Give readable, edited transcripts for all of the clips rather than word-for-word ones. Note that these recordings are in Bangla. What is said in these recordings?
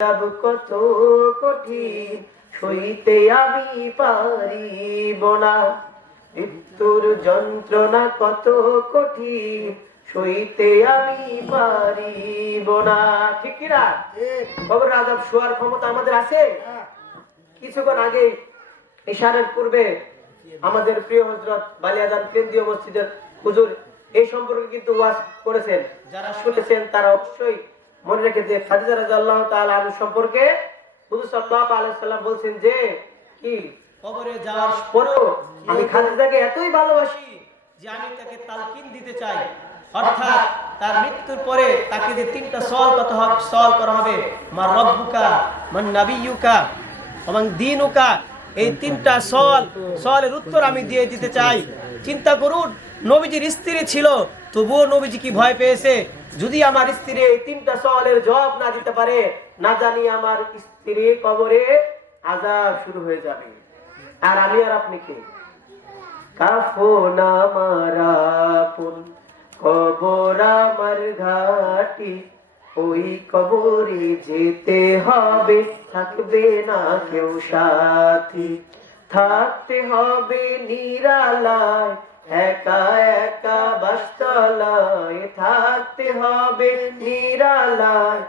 কত কঠিন সইতে আমি পারিব না, মৃত্যুর যন্ত্রণা কত কঠিন সইতে আমি পারিব না। ঠিক কিনা? কবরের আযাব শোয়ার ক্ষমতা আমাদের আছে? কিছুক্ষণ আগে ইশারের পূর্বে আমাদের প্রিয় হযরত বালিয়াজান কেন্দ্রীয় মসজিদের হুজুর এই সম্পর্কে কিন্তু ওয়াজ করেছেন। যারা শুনেছেন তারা অবশ্যই মনে রেখে যে খাদিজা রাদিয়াল্লাহু তাআলা আনহা সম্পর্কে হুজুর সাল্লাল্লাহু আলাইহি ওয়াসাল্লাম বলছেন যে কি কবরে যাওয়ার পরেও আমি খাদিজাকে এতই ভালোবাসি যে আমি তাকে তালকিন দিতে চাই, অর্থাৎ তার মৃত্যুর পরে তাকে যে তিনটা সওয়াল করা হবে, মা রাব্বুকা মান নাবিয়্যুকা ওয়া মান দীনুকা, এই তিনটা সওয়ালের উত্তর আমি দিয়ে দিতে চাই। চিন্তা করুন, নবীজির স্ত্রী ছিল তবুও নবীজি কি ভয় পেয়েছে, যদি আমার স্ত্রী এই তিনটা সওয়ালের জবাব না দিতে পারে, না জানি আমার স্ত্রী কবরে আযাব শুরু হয়ে যাবে। আর আমি আর আপনি কে? কাফন আমার আপন, কবর আমার ঘাটি, ওই কবরে যেতে হবে, থাকবে না কেউ সাথী। থাকতে হবে নিরালায়, একা একা বাসতলায়, থাকতে হবে নিরালায়,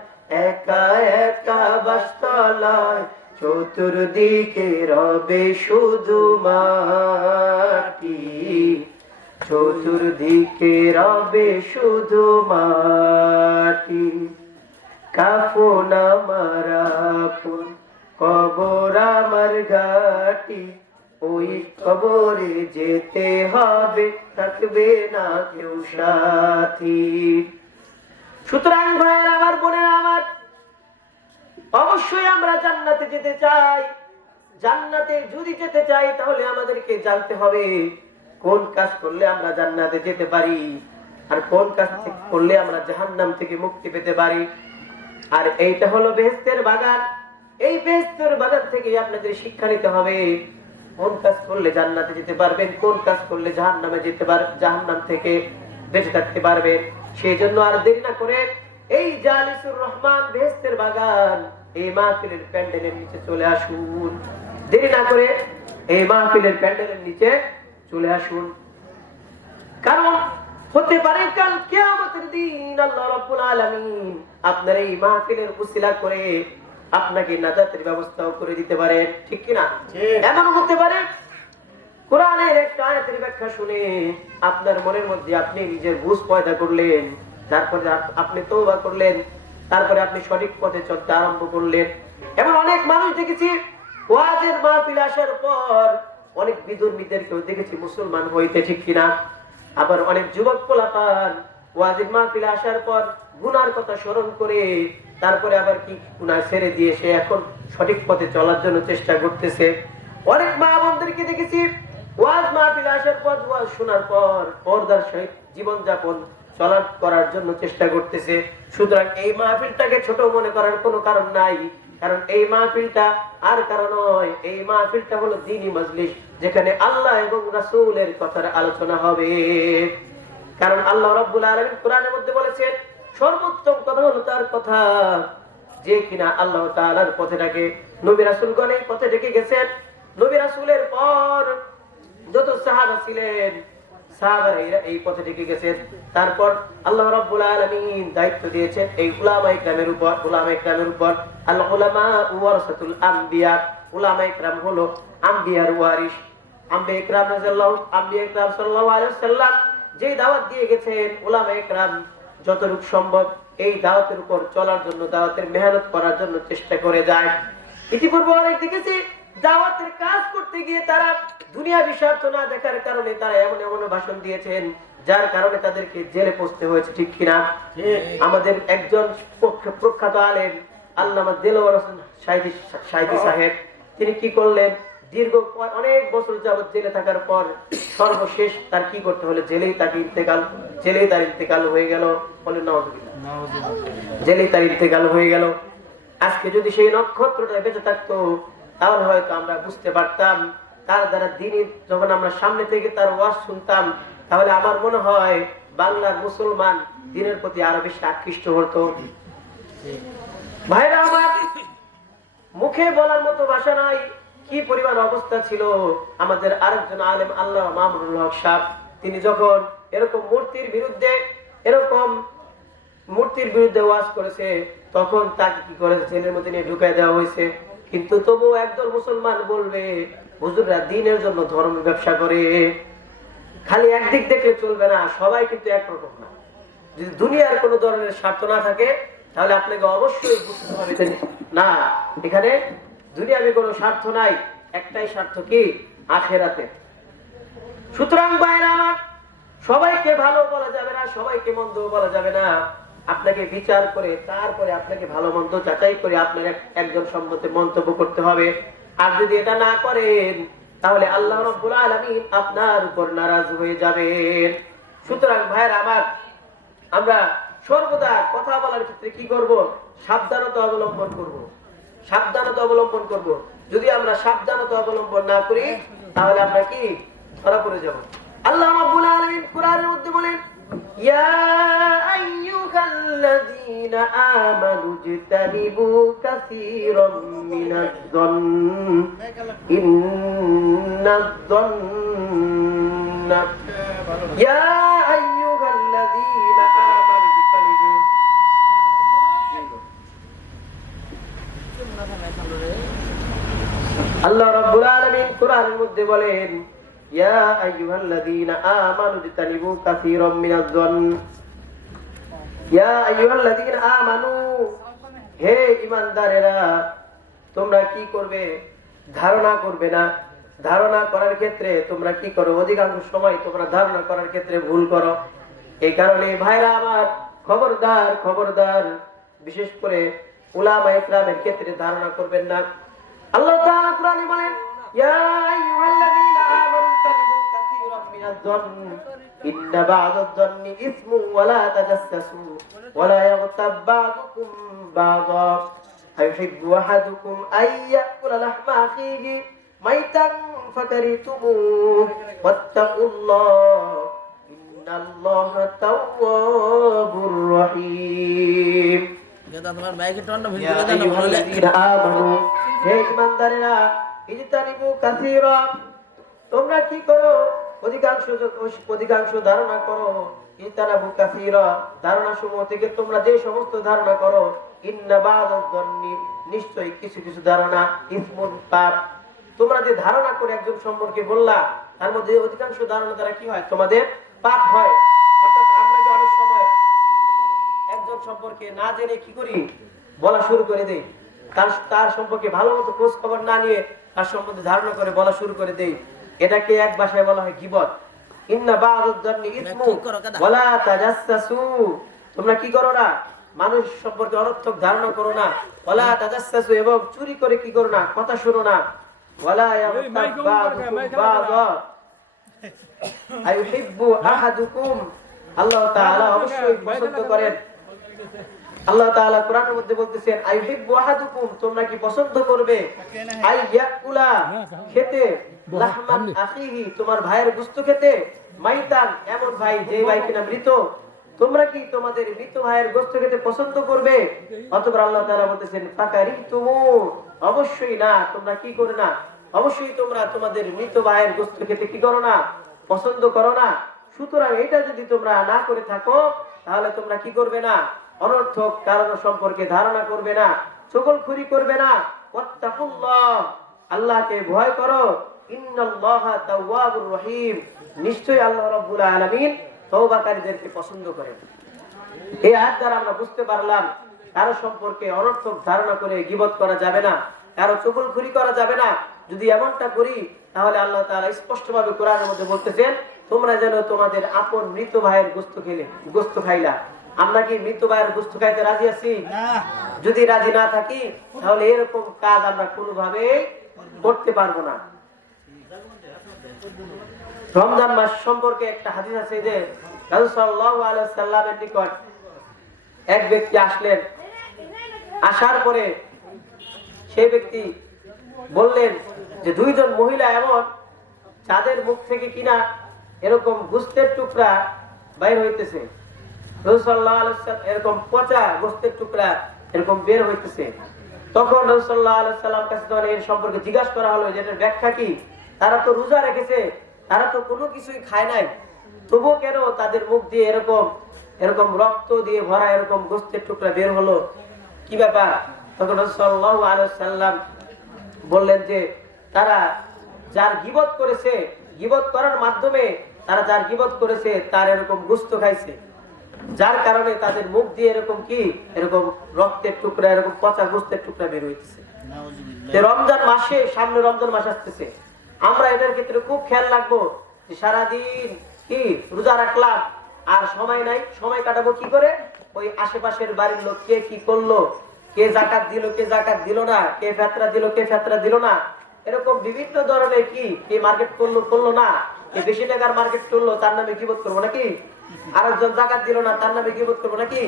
একা একা বাসতলায়, চতুর্দিকে রবে শুধু মাটি, চতুর্দিকে রবে শুধু মাটি। কাফন আমার আপন, কবর আমার ঘাটি, ওই কবরে যেতে হবে, থাকবে না কেউ সাথী। সুতরাং ভাইয়েরা আমার, বোনেরা আমার, অবশ্যই আমরা জান্নাতে যেতে চাই। জান্নাতে যদি যেতে চাই তাহলে আমাদেরকে জানতে হবে কোন কাজ করলে আমরা জান্নাতে যেতে পারি, আর কোন কাজ করলে আমরা জাহান্নাম থেকে মুক্তি পেতে পারি। আর এইটা হলো বেহেশতের বাগান। এই বেহেশতের বাগান থেকে আপনাদের শিক্ষা নিতে হবে কোন কাজ করলে জান্নাতে যেতে পারবেন, কোন কাজ করলে জাহান্নামে যেতে পারবেন, জাহান্নাম থেকে বেঁচে থাকতে পারবেন। সেই জন্য আর দেরি না করে এই জালিসুর রহমান বেহেশতের বাগান এই মাহফিলের প্যান্ডেলের নিচে চলে আসুন। দেরি না করে এই মাহফিলের প্যান্ডেলের নিচে চলে আসুন, কারণ হতে পারে কাল কিয়ামতের দিন আল্লাহ রাব্বুল আলামিন আপনার এই মাহফিলের উসিলা করে আপনাকে নাজাতের ব্যবস্থাও করে দিতে পারে। ঠিক কি না? এমন হতে পারে কোরআনের একটা আয়াতের ব্যাখ্যা শুনে আপনার মনের মধ্যে আপনি নিজের বুঝ পয়দা করলেন, তারপরে আপনি তওবা করলেন, তারপরে আপনি সঠিক পথে চলতে আরম্ভ করলেন। এমন অনেক মানুষ দেখেছি ওয়াজের মাহফিলে আসার পর, অনেক বিধর্মীদেরকেও দেখেছি মুসলমান হইতে। ঠিক কিনা? আবার অনেক যুবক পোলাপান ওয়াজের মাহফিলে আসার পর গুনার কথা স্মরণ করে তারপরে আবার কি গুনাহ ছেড়ে দিয়ে সে এখন সঠিক পথে চলার জন্য চেষ্টা করতেছে। অনেক মা বোনদেরকে দেখেছি ওয়াজ মাহফিলে আসার পর, ওয়াজ শোনার পর পর্দার সহিত জীবনযাপন চলার করার জন্য চেষ্টা করতেছে। সুতরাং এই মাহফিলটাকে ছোট মনে করার কোনো কারণ নাই, কারণ এই মাহফিলটা আর কারণ নয়, এই মাহফিলটা হলো দ্বীনি মজলিস, যেখানে আল্লাহ এবং রাসূলের কথার আলোচনা হবে। কারণ আল্লাহ রাব্বুল আলামিন কোরআনের মধ্যে বলেছেন সর্বোত্তম কথা হলো তার কথা, যে কিনা আল্লাহ তাআলার পথেটাকে নবী রাসূলগণ এই পথে ডেকে গেছেন। নবী রাসূলের পর যত সাহাবা ছিলেন, সাহাবারা এই পথে ডেকে গেছেন। তারপর আল্লাহ রাব্বুল আলামিন দায়িত্ব দিয়েছেন এই উলামায়ে কেরামের উপর। আল উলামা ওয়ারাসাতুল আম্বিয়া, উলামায়ে কেরাম হলো আম্বিয়ার ওয়ারিস। আম্বিয়া কেরাম সাল্লাল্লাহু আলাইহি ওয়াসাল্লাম যে দাওয়াত দিয়ে গেছেন, উলামায়ে কেরাম যতটুকু সম্ভব এই দাওয়াতের উপর চলার জন্য, দাওয়াতের মেহনত করার জন্য চেষ্টা করে যায়। ইতিপূর্বে অনেক দেখেছি দাওয়াতের কাজ করতে গিয়ে তারা দুনিয়াবি স্বার্থ না দেখার কারণে তারা এমন এমন ভাষণ দিয়েছেন যার কারণে তাদেরকে জেলে পৌঁছতে হয়েছে। ঠিক কিনা? আমাদের একজন প্রখ্যাত আলেম আল্লামা দেলোয়ার হোসেন সাইদি সাহেব, তিনি কি করলেন, দীর্ঘ অনেক বছর যাবত জেলে থাকার পর সর্বশেষ তার কি করতে হলো, জেলেই তার ইন্তেকাল হয়ে গেল। বলেন নাউযুবিল্লাহ, জেলেই তার ইন্তেকাল হয়ে গেল। আজকে যদি সেই নক্ষত্রটা বেঁচে থাকতো তাহলে হয়তো আমরা বুঝতে পারতাম, তার দ্বারা দিনই যখন আমরা সামনে থেকে তার ওয়াজ শুনতাম, তাহলে আমার মনে হয় বাংলার মুসলমান দিনের প্রতি আরো বেশি আকৃষ্ট হতো। ভাইরা আমার, মুখে বলার মতো ভাষা নাই। কি পরিমাণ অবস্থা ছিল। আমাদের আরেকজন আলেম আল্লাহ মামুনুল হক সাহেব, তিনি যখন এরকম মূর্তির বিরুদ্ধে ওয়াজ করেছে, তখন তাকে কি করেছে, জেলের মধ্যে নিয়ে ঢুকাই দেওয়া হয়েছে। কিন্তু তবুও একদল মুসলমান বলবে হুজুররা দ্বীনের জন্য ধর্ম ব্যবসা করে, খালি একদিক দেখলে চলবে না, সবাই কিন্তু একরকম না। যদি দুনিয়ার কোন ধরনের স্বার্থ না থাকে, তাহলে আপনাকে অবশ্যই বুঝতে হবে না, এখানে দুনিয়াবি কোনো স্বার্থ নাই, একটাই স্বার্থ, কি? আখিরাতে। সুতরাং ভাইরা আমার, সবাইকে ভালো বলা যাবে না, সবাইকে মন্দ বলা যাবে না। আপনাকে বিচার করে তারপরে আপনাকে ভালো মন্দ যাচাই করে আপনার একজন সম্বন্ধে মন্তব্য করতে হবে। আর যদি এটা না করেন, তাহলে আল্লাহ রাব্বুল আলামিন আপনার উপর নারাজ হয়ে যাবেন। সুতরাং ভাইরা আমার, আমরা সর্বদা কথা বলার ক্ষেত্রে কি করব? সাবধানতা অবলম্বন করব। সাবধানতা অবলম্বন করব। যদি আমরা সাবধানতা অবলম্বন না করি, তাহলে আমরা কি ধরা পড়ে যাব। আল্লাহ রাব্বুল আলামিন কোরআনের মধ্যে বলেন, ইয়া আইয়ুহাল্লাযীনা আমানু ইজতানিবু কাসীরাম মিনাজ-যন্ন ইন্নাজ-যন্না ইয়া আইয়ুহাল্লাযীনা আমানু ইজতানিবু। আল্লাহ রাব্বুল আলামিন কোরআনের মধ্যে বলেন, ইয়া আইয়ুহাল্লাযীনা আমানু ইজতানিবু কাসীরাম মিনাজ-যন্ন। ইয়া আইয়ুহাল্লাযীনা আমানু, হে ঈমানদারেরা, তোমরা কি করবে? ধারণা করবে না। ধারণা করার ক্ষেত্রে তোমরা কি করো? অধিকাংশ সময় তোমরা ধারণা করার ক্ষেত্রে ভুল করো। এই কারণে ভাইরা আমার, খবরদার খবরদার, বিশেষ করে উলামা ইকরামের ক্ষেত্রে ধারণা করবেন না। আল্লাহ তাআলা কোরআনে বলেন, ইয়া আইয়ুহাল্লাযীনা আমানু ইজতানিবু কাসীরাম মিনাজ-যন্ন ইন্না বা'দাজ-যন্নি ইসমুন ওয়া লা তাজাসসাসু ওয়া লা ইয়াগতাব বা'দুকুম বা'দা আইয়ুহিব্বু আহাদুকুম আইয়াকুলা লাহমা আখিহি মাইতান ফাকারিতুমুহু ওয়াত্তাকুল্লাহ ইন্নাল্লাহা তাওয়াবুর রহিম। তোমার মাইকে টন না ভিডিও ইয়া আইয়ুহাল্লাযীনা আমানু, হে ঈমানদারেরা, ইজতানিবু কাসীরা, তোমরা কি করো? অধিকাংশ ধারণা করো। ইজতানিবু কাসীরা, ধারণা সমূহ থেকে তোমরা যে সমস্ত ধারণা করো, ইন্না বা'দাজ-যন্নি, নিশ্চয়ই কিছু কিছু ধারণা, ইসমুন, পাপ। তোমরা যে ধারণা করে একজন সম্পর্কে বললা, তার মধ্যে অধিকাংশ ধারণা দ্বারা কি হয়? তোমাদের পাপ হয়। অর্থাৎ আমরা যে অনেক সময় একজন সম্পর্কে না জেনে কি করি? বলা শুরু করে দেই। তার সম্পর্কে ভালো মতো খোঁজ খবর না নিয়ে তার সম্বন্ধে ধারণা করে বলা শুরু করে দেই। এটাকে এক ভাষায় বলা হয় গীবত। ইন্না বা'দাজ-যন্নি ইসমুন ওয়া লা তাজাসসাসু, তোমরা কি করো না? মানুষ সম্পর্কে অনর্থক ধারণা করো না। ওয়া লা তাজাসসাসু, এবং চুরি করে কি করো না? কথা শোনো না। ওয়া লা ইয়াগতাব বা'দুকুম বা'দা আইয়ুহিব্বু আহাদুকুম, আল্লাহ তাআলা অবশ্যই পছন্দ করেন। আল্লাহ তাআলা কোরআনের মধ্যে বলতেছেন, আইয়ুহিব্বু আহাদুকুম, তোমরা কি পছন্দ করবে? আইয়াকুলা, খেতে, লাহমান আখিহি, তোমার ভাইয়ের গোশত খেতে, মাইতান, এমন ভাই যে ভাই কিনা মৃত, তোমরা কি তোমাদের মৃত ভাইয়ের গোশত খেতে পছন্দ করবে? অতঃপর আল্লাহ তাআলা বলতেছেন, ফাকারিতুমু, অবশ্যই না, তোমরা কি করো না? অবশ্যই তোমরা তোমাদের মৃত ভাইয়ের গোশত খেতে কি করো না? পছন্দ করো না। সুতরাং এটা যদি তোমরা না করে থাকো, তাহলে তোমরা কি করবে না? অনর্থক কারণ সম্পর্কে ধারণা করবে না, চগলখুরি করবে না। ওয়াত্তাকুল্লাহ, আল্লাহকে ভয় করো। ইন্নাল্লাহা তাওয়াবুর রহিম, নিশ্চয়ই আল্লাহ রাব্বুল আলামিন তওবাকারীদেরকে পছন্দ করেন। এই আয়াত দ্বারা আমরা বুঝতে পারলাম, কারো সম্পর্কে অনর্থক ধারণা করে গীবত করা যাবে না, কারো চগলখুরি করা যাবে না। যদি এমনটা করি, তাহলে আল্লাহ তাআলা স্পষ্টভাবে কোরআনের মধ্যে বলতেছেন, তোমরা যেন তোমাদের আপন মৃত ভাইয়ের গোশত খাইলা। আমরা কি মৃত ভাইয়ের গোশত খাইতে রাজি আছি? যদি রাজি না থাকি, তাহলে এরকম কাজ আমরা কোনোভাবে করতে পারবো না। রমজান মাস সম্পর্কে একটা হাদিস আছে যে, রাসূল সাল্লাল্লাহু আলাইহি ওয়াসাল্লামের নিকট এক ব্যক্তি আসলেন। আসার পরে সেই ব্যক্তি বললেন যে, দুইজন মহিলা এমন, তাদের মুখ থেকে কিনা এরকম গোশতের টুকরা বাইর হইতেছে। রাসূল সাল্লাল্লাহু আলাইহি ওয়াসাল্লাম, এরকম পচা গোশতের টুকরা এরকম বের হইতেছে। তখন রাসূলুল্লাহ সাল্লাল্লাহু আলাইহি ওয়াসাল্লাম কাছে যখন এর সম্পর্কে জিজ্ঞাসা করা হলো যে এটার ব্যাখ্যা কি, তারা তো রোজা রেখেছে, তারা তো কোনো কিছুই খায় নাই, তবুও কেন তাদের মুখ দিয়ে এরকম এরকম রক্ত দিয়ে ভরা এরকম গোশতের টুকরা বের হলো, কি ব্যাপার? তখন রাসূলুল্লাহ সাল্লাল্লাহু আলাইহি ওয়াসাল্লাম বললেন যে তারা যার গীবত করেছে, গীবত করার মাধ্যমে তারা যার গীবত করেছে তার এরকম গোশত খাইছে, যার কারণে তাদের মুখ দিয়ে এরকম কি এরকম রক্তের টুকরা এরকম পচা গোশতের টুকরা বের হইতেছে। রমজান মাসে, সামনে রমজান মাস আসতেছে, আমরা এটার ক্ষেত্রে খুব খেয়াল রাখবো যে সারাদিন কি রোজা রাখলাম আর সময় নাই, সময় কাটাবো কি করে? ওই আশেপাশের বাড়ির লোক কে কি করলো, কে যাকাত দিল কে যাকাত দিল না, কে ফেতরা দিল কে ফেতরা দিল না, এরকম বিভিন্ন ধরনের কি কে মার্কেট করলো করলো না, কে বেশি টাকার মার্কেট করলো তার নামে গীবত করবো নাকি, আরেকজন যাকাত দিল না তার নামে গীবত করবো নাকি?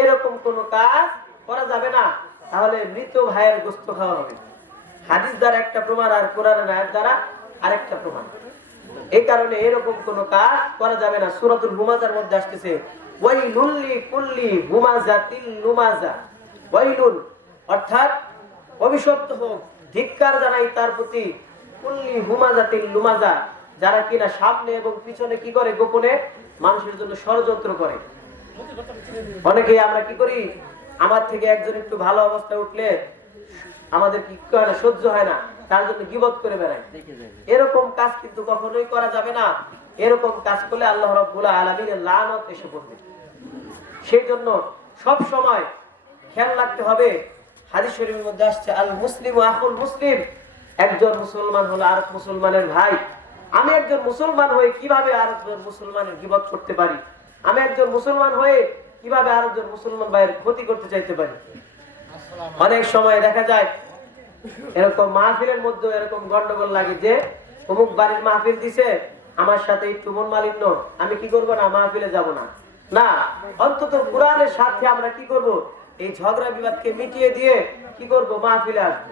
এরকম কোনো কাজ করা যাবে না, তাহলে মৃত ভাইয়ের গোশত খাওয়া হবে। হাদিস দ্বারা একটা প্রমাণ আর কোরআনের আয়াত দ্বারা আরেকটা প্রমাণ। এই কারণে এরকম কোনো কাজ করা যাবে না। সূরাতুল হুমাযার মধ্যে আসতেছে ওয়াইলুল লিকুল্লি হুমাযাতিল লুমাযা, ওয়াইলুন অর্থাৎ অভিশপ্ত হোক, ধিক্কার জানাই তার প্রতি, কুল্লি হুমাযাতিল লুমাযা, যারা কিনা সামনে এবং পিছনে কি করে গোপনে মানুষের জন্য ষড়যন্ত্র করে। অনেকে আমরা কি করি, আমার থেকে একজন একটু ভালো অবস্থায় উঠলে আমাদের কি করে না, সহ্য হয় না, তার জন্য গীবত করে বেড়ায়। এরকম কাজ কিন্তু কখনোই করা যাবে না। এরকম কাজ করলে আল্লাহ রাব্বুল আলামিনের লানত এসে পড়বে। সেই জন্য সব সময় খেয়াল রাখতে হবে। হাদিস শরীফের মধ্যে আসছে আল মুসলিমু আখুল মুসলিম, একজন মুসলমান হলো আরেক মুসলমানের ভাই। আমি একজন মুসলমান হয়ে কিভাবে আরেকজন মুসলমানের গীবত করতে পারি? আমি একজন মুসলমান হয়ে কিভাবে আরেকজন মুসলমান ভাইয়ের ক্ষতি করতে চাইতে পারি? অনেক সময় দেখা যায় এরকম মাহফিলের মধ্যে এরকম গন্ডগোল লাগে যে অমুক বাড়ির মাহফিল দিছে, আমার সাথে একটু মন মালিন্য, আমি কি করবো না, মাহফিলে যাব না। না, অন্তত কোরআনের সাথে আমরা কি করব, এই ঝগড়া বিবাদকে মিটিয়ে দিয়ে কি করব, মাহফিলে আসবো।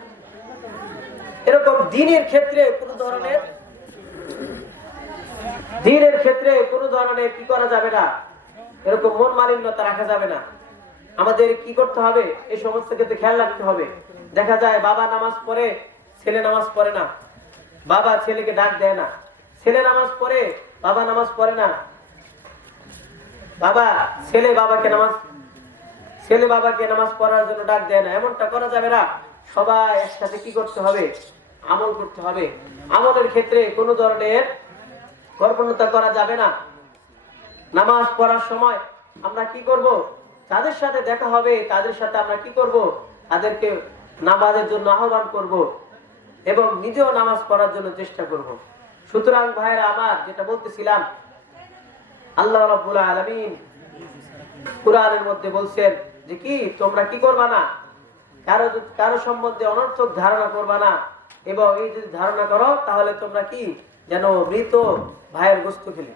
এরকম দিনের ক্ষেত্রে কোনো ধরনের কি করা যাবে না, এরকম মন মালিন্যতা রাখা যাবে না। আমাদের কি করতে হবে, এই সমস্ত ক্ষেত্রে খেয়াল রাখতে হবে। দেখা যায় বাবা নামাজ পড়ে, ছেলে নামাজ পড়ে না, বাবা ছেলেকে ডাক দেয় না, ছেলে নামাজ পড়ে, বাবা নামাজ পড়ে না, ছেলে বাবাকে নামাজ পড়ার জন্য ডাক দেয় না। এমনটা করা যাবে না। সবাই একসাথে কি করতে হবে, আমল করতে হবে। আমলের ক্ষেত্রে কোনো ধরনের কর্পণতা করা যাবে না। নামাজ পড়ার সময় আমরা কি করব, তাদের সাথে দেখা হবে, তাদের সাথে আমরা কি করব, তাদেরকে নামাজের জন্য আহ্বান করব এবং নিজেও নামাজ পড়ার জন্য চেষ্টা করব। সুতরাং ভাইরা আমার, যেটা বলতেছিলাম, আল্লাহ রাব্বুল আলামিন কুরআনের মধ্যে বলছেন যে কি তোমরা কি করবা না, কারো সম্বন্ধে অনর্থক ধারণা করবা না, এবং এই যদি ধারণা করো তাহলে তোমরা কি যেন মৃত ভাইয়ের গোশত খেলে।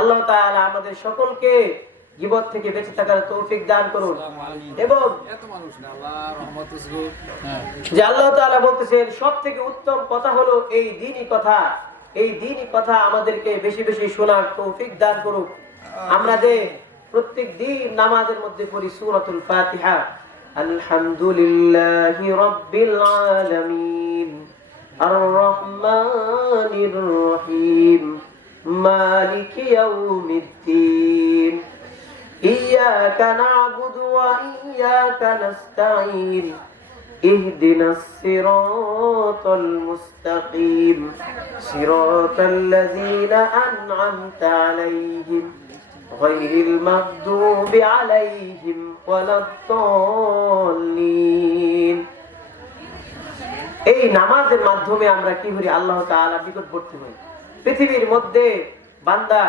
আল্লাহ তাআলা আমাদের সকলকে গীবত থেকে বেঁচে থাকার তৌফিক দান করুন। এবং যে আল্লাহ তাআলা বলতেছেন সবথেকে উত্তম কথা হলো এই দ্বীনি কথা, এই দ্বীনি কথা আমাদেরকে বেশি বেশি শোনার তৌফিক দান করুক। আমরা যে প্রত্যেক দিন নামাজের মধ্যে পড়ি সূরাতুল ফাতিহা, আলহামদুলিল্লাহি রাব্বিল আলামিন আর রহমানির রহিম মালিকি ইয়াউমিদ্দিন ইয়্যাকা না'বুদু ওয়া ইয়্যাকা নাস্তাঈন ইহদিনাস সিরাতাল মুস্তাকিম সিরাতাল্লাযীনা আন'আমতা আলাইহিম গায়রিল মাগদুবি আলাইহিম ওয়ালাদ-দাল্লিন। এই নামাজের মাধ্যমে আমরা কি করি, আল্লাহ তাআলা নিকটবর্তী হই। পৃথিবীর মধ্যে বান্দা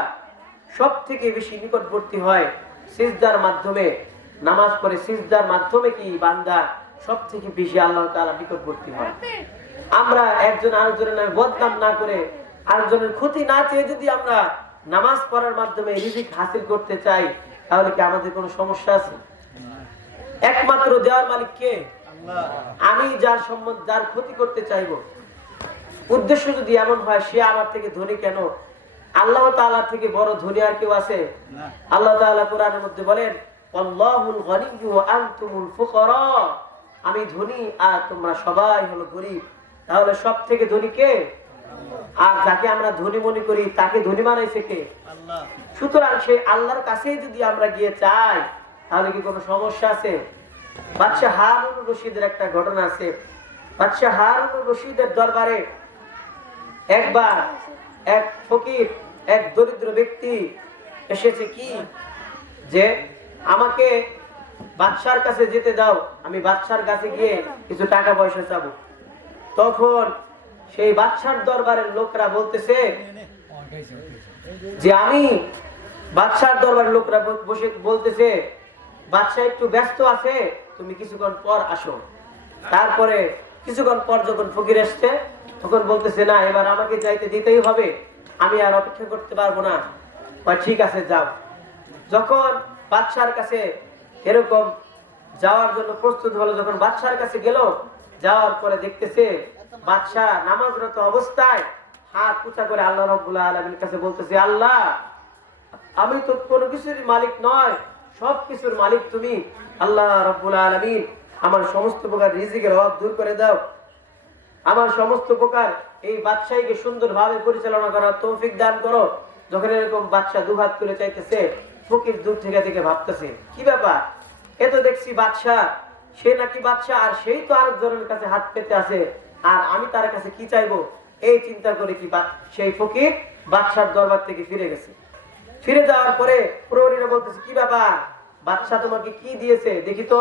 সবথেকে বেশি নিকটবর্তী হয় সিজদার মাধ্যমে। নামাজ পড়ে সিজদার মাধ্যমে কি বান্দা সবথেকে বেশি আল্লাহ তাআলা নিকটবর্তী হয়। আমরা একজন আরেকজনের বদনাম না করে, আরেকজনের ক্ষতি না চেয়ে যদি আমরা নামাজ পড়ার মাধ্যমে রিজিক হাসিল করতে চাই, তাহলে কি আমাদের কোনো সমস্যা আছে? একমাত্র দেওয়ার মালিক কে? আল্লাহ। আমি যার ক্ষতি করতে চাইবো, উদ্দেশ্য যদি এমন হয় সে আমার থেকে ধনী কেন, আল্লাহ তাআলা থেকে বড় ধনী আর কেউ আছে? আল্লাহ তাআলা কোরআনের মধ্যে বলেন, আল্লাহুল গনিয়্যু ওয়া আনতুমুল ফুকারা, আমি ধনী আর তোমরা সবাই হলো গরিব, তাহলে সব থেকে ধনী কে? আর যাকে আমরা ধনী মনে করি তাকে ধনী বানাইছে কে? আল্লাহ। সুতরাং সেই আল্লাহর কাছেই যদি আমরা গিয়ে চাই তাহলে কি কোনো সমস্যা আছে? বাদশাহ হারুন রশিদের একটা ঘটনা আছে। বাদশাহ হারুন রশিদের দরবারে একবার এক ফকির, এক দরিদ্র ব্যক্তি এসেছে, কি যে আমাকে বাদশার কাছে যেতে দাও, আমি বাদশার কাছে গিয়ে কিছু টাকা পয়সা চাবো। তখন সেই বাদশার দরবারের লোকরা বলতেছে যে আমি বাদশার দরবারের লোকরা বসে বলতেছে বাদশা একটু ব্যস্ত আছে, তুমি কিছুক্ষণ পর আসো। তারপরে কিছুক্ষণ পর যখন ফকির আসছে তখন বলতেছে না, এবার আমাকে যাইতে দিতেই হবে, আমি আর অপেক্ষা করতে পারবো না। ঠিক আছে যাও। যখন বাদশার কাছে এরকম যাওয়ার জন্য প্রস্তুত হলো, যখন বাদশার কাছে গেল, যাওয়ার পরে দেখতেছে বাদশা নামাজরত অবস্থায় হাত উঁচা করে আল্লাহ রাব্বুল আলামিনের কাছে বলতেছে, আল্লাহ আমি তো কোনো কিছুর মালিক নয়, সব কিছুর মালিক তুমি। আল্লাহ রাব্বুল আলামিন আমার সমস্ত প্রকার রিজিকের অভাব দূর করে দাও, আমার সমস্ত প্রকার এই বাদশাহীকে সুন্দরভাবে পরিচালনা করার তৌফিক দান করো। যখন এরকম বাদশাহ দুহাত তুলে চাইতেছে, ফকির দূর থেকে থেকে ভাবতেছে কি ব্যাপার, এ তো দেখছি বাদশাহ, সে নাকি বাদশাহ আর সেই তো আরেকজনের কাছে হাত পেতে আছে, আর আমি তার কাছে কি চাইবো, এই চিন্তা করে কি সেই ফকির বাদশার দরবার থেকে ফিরে গেছে। ফিরে যাওয়ার পরে প্রহরীরা বলতেছে কি ব্যাপার, বাদশাহ তোমাকে কি দিয়েছে দেখি তো।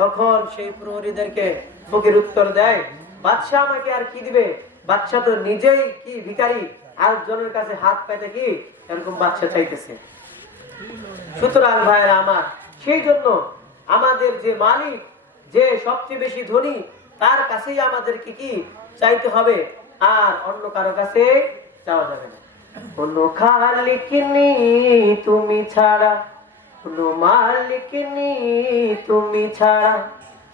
তখন সেই প্রহরীদেরকে ফকির উত্তর দেয়, বাদশাহ আমাকে আর কি দিবে, বাদশাহ তো নিজেই কি ভিখারি, আরেকজনের কাছে হাত পেতে কি এরকম বাদশাহ চাইতেছে। সুতরাং ভাইরা আমার, সেই জন্য আমাদের যে মালিক, যে সবচেয়ে বেশি ধনী, তার কাছেই আমাদেরকে কি চাইতে হবে, আর অন্য কারো কাছে চাওয়া যাবে না। কোনো খালিক নেই তুমি ছাড়া, কোনো মালিক নেই তুমি ছাড়া,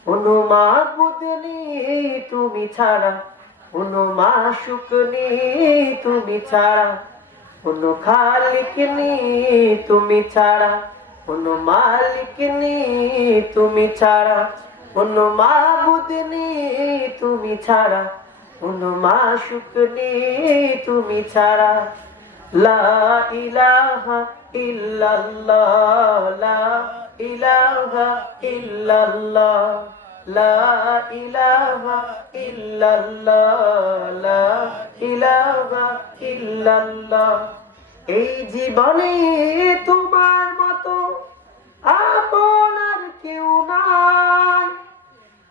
কোনো মাবুদ নেই তুমি ছাড়া, কোনো মাশুক নেই তুমি ছাড়া, কোনো খালিক নেই তুমি ছাড়া, কোনো মালিক নেই তুমি ছাড়া, কোনো মাবুদ নেই তুমি ছাড়া, কোনো মাশুক নেই তুমি ছাড়া। লা ইলাহা ইল্লাল্লাহ, লা ইলাহা ইল্লাল্লাহ, লা ইলাহা ইল্লাল্লাহ, লা ইলাহা ইল্লাল্লাহ। এই জীবনে তোমার মতো আপন আর কেউ নাই,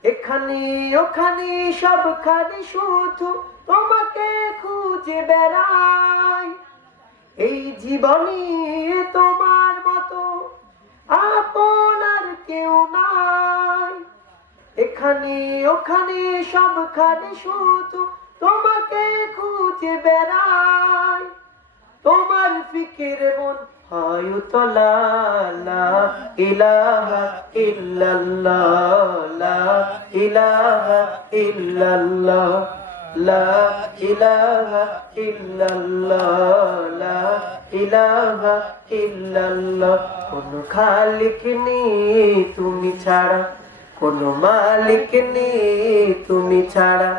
এখানে ওখানে সবখানে শুধু তোমাকে খুঁজে বেড়াই। এই জীবনে তোমার মতো আপন আর কেউ নাই, এখানে ওখানে সবখানে শুধু তোমাকে খুঁজে বেড়াই। তোমার ফিকির মন হয় উতলা, লা ইলাহা ইল্লাল্লাহ, লা ইলাহা ইল্লাল্লাহ, লা ইলাহা ইল্লাল্লাহ, লা ইলাহা ইল্লাল্লাহ। কোনো খালিক নেই তুমি ছাড়া, কোনো মালিক নেই তুমি ছাড়া,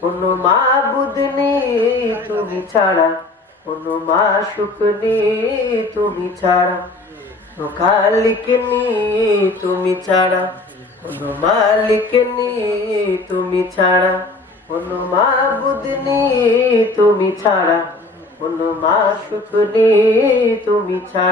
কোনো মাবুদ নেই তুমি ছাড়া, কোনো মাশুক নেই তুমি ছাড়া, কোনো খালিক নেই তুমি ছাড়া, কোনো মালিক নেই তুমি ছাড়া, কোনো মাবুদ নেই তুমি ছাড়া, কোনো মাশুক নেই তুমি ছাড়া।